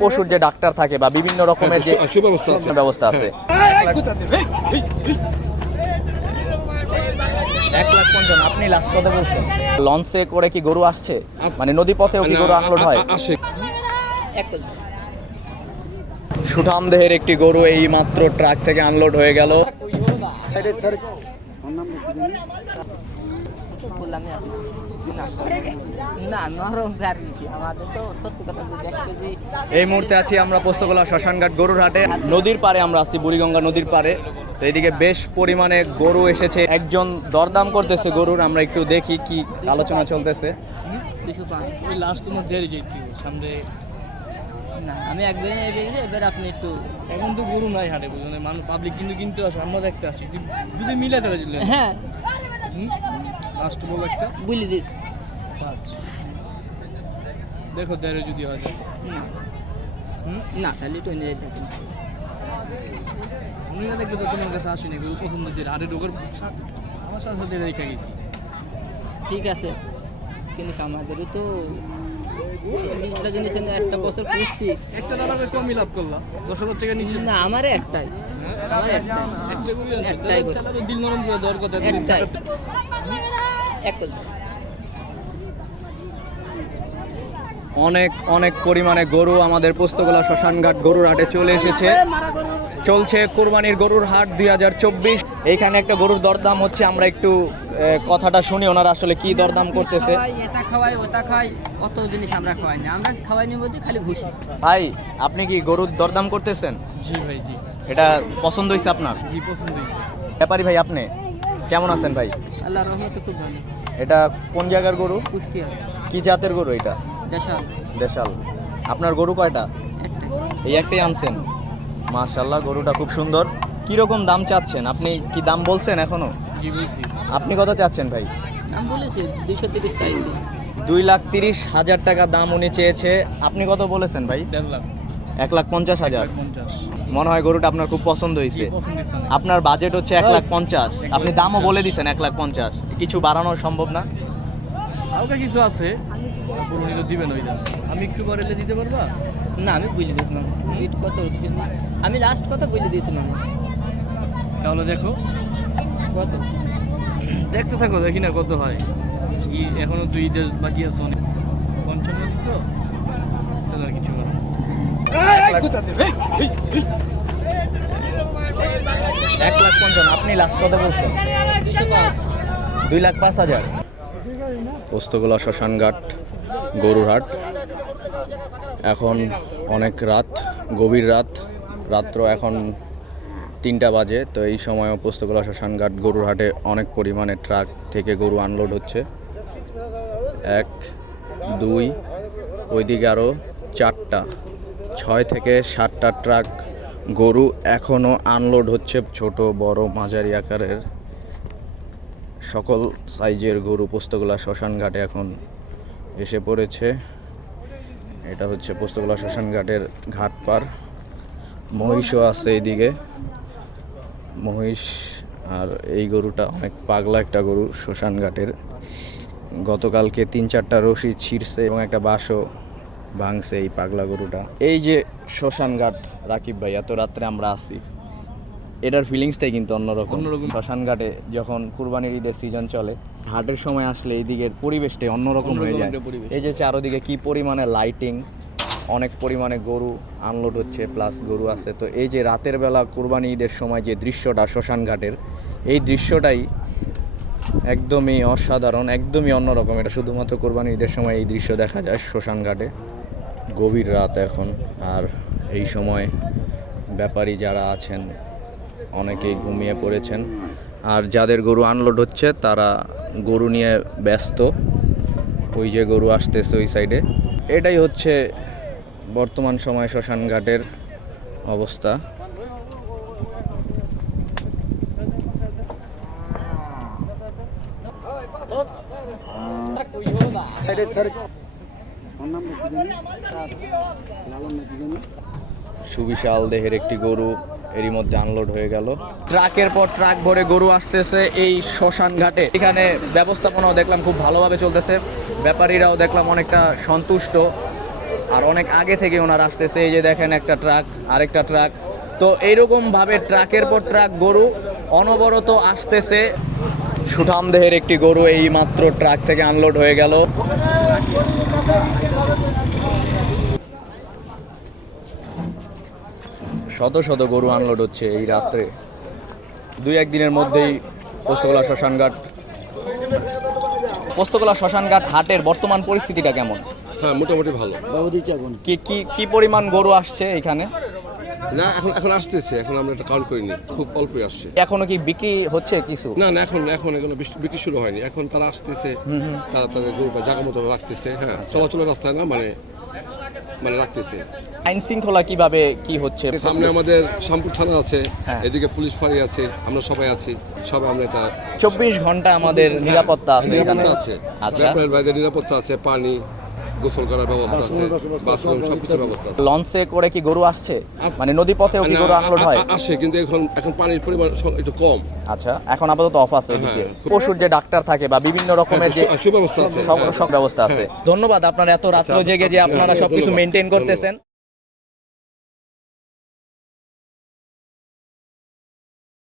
পশুর যে ডাক্তার থাকে বা বিভিন্ন রকমের যে আছে। ব্যবস্থা আছে। এক লাখ পঞ্চান্ন আপনি লাস্ট কথা বলছেন। লঞ্চে করে কি গরু আসছে? মানে নদী পথেও কি গরু আনলোড হয়? সুঠাম দেহের একটি গরু এই মাত্র ট্রাক থেকে আনলোড হয়ে গেল। না নরম গাড়ি আমাদের তো সত্যি কথা বলতে এই মুহূর্তে আছি আমরা পোস্তগোলা শ্মশানঘাট গরুর হাটে। নদীর পারে আমরা আছি বুড়িগঙ্গা নদীর পারে তো এইদিকে বেশ পরিমাণে গরু এসেছে। একজন দরদাম করতেছে গরুর আমরা একটু দেখি কি আলোচনা চলতেছে। লাস্ট তোমার দেরি যাইছি সামনে না আমি একবারে এবার এবার আপনি একটু এখন তো গরু নাই হাটে বুঝলেন মানুষ পাবলিক কিন্তু কিনতে আসে আমরা দেখতে আসি। যদি- মিলাতে পারছিল হ্যাঁ। লাস্ট বলো একটা? বুঝলি দিস পাঁচ। দেখো দেড়ে যদি হয় না। না তাহলে তো তোমার কাছে আসি নাকি পছন্দ ঢোকার আমার সাথে সাথে রেখে গেছি। ঠিক আছে। কিন্তু আমাদেরও তো বিশটা জিনিসের না একটা বছর পুষছি একটা দাঁড়াবে কমই লাভ করলাম। দশ হাজার টাকা নিচ্ছে। না আমার একটাই। আমার একটাই। একটাই দিল নরম করে কথা একটাই। একটা অনেক অনেক পরিমাণে গরু আমাদের পোস্তগোলা শ্মশানঘাট গরুর হাটে চলে এসেছে। চলছে কোরবানির গরুর হাট দুই হাজার চব্বিশ। এইখানে একটা গরুর দরদাম হচ্ছে আমরা একটু কথাটা শুনি ওনারা আসলে কি দরদাম করতেছে। এটা খাওয়াই ওটা খাওয়াই অত জিনিস আমরা খাওয়াই না। আমরা খাওয়াই নিব খালি ভুসি। ভাই আপনি কি গরুর দরদাম করতেছেন? জি ভাই জি। এটা পছন্দ হয়েছে আপনার? জি পছন্দ হয়েছে ব্যাপারী ভাই আপনি? কেমন আছেন ভাই? আল্লাহ রহমতে খুব ভালো। এটা কোন জায়গার গরু? কুষ্টিয়া। কি জাতের গরু এটা? দেশাল। দেশাল। আপনার গরু কয়টা? এই একটাই আনছেন? মাশাল্লাহ গরুটা খুব সুন্দর। কি রকম দাম চাচ্ছেন? আপনি কি দাম বলছেন এখনও? জি বলছি। আপনি কত চাচ্ছেন ভাই? নাম বলেছি দুইশো তিরিশ চাইছি। দুই লাখ তিরিশ হাজার টাকা দাম উনি চেয়েছে। আপনি কত বলেছেন ভাই? দেড় লাখ। এক লাখ পঞ্চাশ হাজার। পঞ্চাশ। মনে হয় গরুটা আপনার খুব পছন্দ হয়েছে। আপনার বাজেট হচ্ছে এক লাখ পঞ্চাশ। আপনি দামও বলে দিচ্ছেন এক লাখ পঞ্চাশ। কিছু বাড়ানো সম্ভব না? হালকা কিছু আছে। পুরোনি তো দিবেন ওই দাম। আমি একটু পরে দিতে পারবা? না আমি বুঝে দিয়েছিলাম। রেট কত হচ্ছে? আমি লাস্ট কত বুঝে দিয়েছিলাম। তাহলে দেখো। কত? দেখতে থাকো দেখি না কত হয়। ই এখনও তো ঈদের বাকি আছে অনেক। পঞ্চান্ন দিছো? তাহলে আর কিছু। এক লাখ পঞ্চান্ন আপনি লাস্ট কত বলছেন? দুই লাখ পাঁচ হাজার। পোস্তগোলা শ্মশানঘাট গরুরহাট। এখন অনেক রাত গভীর রাত। রাত্র এখন তিনটা বাজে তো এই সময় পোস্তগোলা শ্মশানঘাট গরুরহাটে অনেক পরিমাণে ট্রাক থেকে গরু আনলোড হচ্ছে। এক দুই ওইদিকে আরও চারটা। ছয় থেকে সাতটা ট্রাক গরু এখনও আনলোড হচ্ছে ছোট, বড়, মাঝারি আকারের। সকল সাইজের গরু পোস্তগোলা শ্মশান ঘাটে এখন এসে পড়েছে। এটা হচ্ছে পোস্তগোলা শ্মশান ঘাটের ঘাট পার। মহিষও আছে এইদিকে। মহিষ আর এই গরুটা অনেক পাগলা একটা গরু শ্মশান ঘাটের গতকালকে তিন চারটা রশি ছিঁড়ছে এবং একটা বাঁশও ভাঙছে এই পাগলা গরুটা। এই যে শ্মশান ঘাট রাকিব ভাই এত রাত্রে আমরা আছি। এটার ফিলিংসটাই কিন্তু অন্যরকম। অন্যরকম। শ্মশান ঘাটে যখন কুরবানির ঈদের সিজন চলে হাটের সময় আসলে এই দিকের পরিবেশটাই অন্যরকম হয়ে যায়। এই যে চারোদিকে কি পরিমাণে লাইটিং অনেক পরিমাণে গরু আনলোড হচ্ছে প্লাস গরু আছে। তো এই যে রাতের বেলা কুরবানি ঈদের সময় যে দৃশ্যটা শ্মশান ঘাটের এই দৃশ্যটাই একদমই অসাধারণ, একদমই অন্যরকম। এটা শুধুমাত্র কোরবানি ঈদের সময় এই দৃশ্য দেখা যায় শ্মশান ঘাটে। গভীর রাত এখন, আর এই সময় ব্যাপারী যারা আছেন, অনেকেই ঘুমিয়ে পড়েছেন। আর যাদের গরু আনলোড হচ্ছে, তারা গরু নিয়ে ব্যস্ত। ওই যে গরু আসতেছে ওই সাইডে এটাই হচ্ছে বর্তমান সময় শ্মশান ঘাটের অবস্থা। সুবিশাল দেহের একটি গরু এরই মধ্যে আনলোড হয়ে গেল। ট্রাকের পর ট্রাক ভরে গরু আসতেছে এই শ্মশান ঘাটে। এখানে ব্যবস্থাপনাও দেখলাম খুব ভালোভাবে চলতেছে। ব্যাপারীরাও দেখলাম অনেকটা সন্তুষ্ট। আর অনেক আগে থেকে ওনারা আসতেছে এই যে দেখেন একটা ট্রাক আরেকটা ট্রাক। তো এইরকম ভাবে ট্রাকের পর ট্রাক গরু অনবরত আসতেছে। সুঠাম দেহের একটি গরু এই মাত্র ট্রাক থেকে আনলোড হয়ে গেল। শত শত গরু আনলোড হচ্ছে এই রাত্রে। দুই একদিনের মধ্যেই পোস্তগোলা শ্মশানঘাট পোস্তগোলা শ্মশানঘাট হাটের বর্তমান পরিস্থিতিটা কেমন? হ্যাঁ মোটামুটি ভালো। কি কি কি পরিমাণ গরু আসছে এখানে? না এখন এখন আসতেছে এখন আমরা এটা কাউন্ট করিনি খুব অল্পই আসছে। এখনও কি বিক্রি হচ্ছে কিছু? না না এখন এখন এগুলো বিক্রি শুরু হয়নি এখন তারা আসতেছে তারা তাদের গরুটা জায়গা মতো রাখতেছে হ্যাঁ চলাচলের রাস্তায় না মানে মানে রাখতেছে। আইন শৃঙ্খলা কীভাবে কি হচ্ছে? সামনে আমাদের শামপুর থানা আছে হ্যাঁ। এদিকে পুলিশ ফাঁড়ি আছে আমরা সবাই আছি সবাই আমরা এটা চব্বিশ ঘণ্টা আমাদের নিরাপত্তা আছে নিরাপত্তা আছে। আচ্ছা। বাইরে নিরাপত্তা আছে পানি গোসল করার ব্যবস্থা আছে বাথরুম সব কিছুর ব্যবস্থা আছে। লঞ্চে করে কি গরু আসছে? মানে নদী পথেও কি গরু আনলোড হয়? আসে কিন্তু এখন এখন পানির পরিমাণ একটু কম। আচ্ছা এখন আপাতত অফ আছে ওদিকে হ্যাঁ। পশুর যে ডাক্তার থাকে বা বিভিন্ন রকমের যে হ্যাঁ, সুব্যবস্থা আছে। সব হ্যাঁ। ব্যবস্থা আছে। ধন্যবাদ আপনার এত রাত্র জেগে যে আপনারা হ্যাঁ, সবকিছু মেনটেন করতেছেন।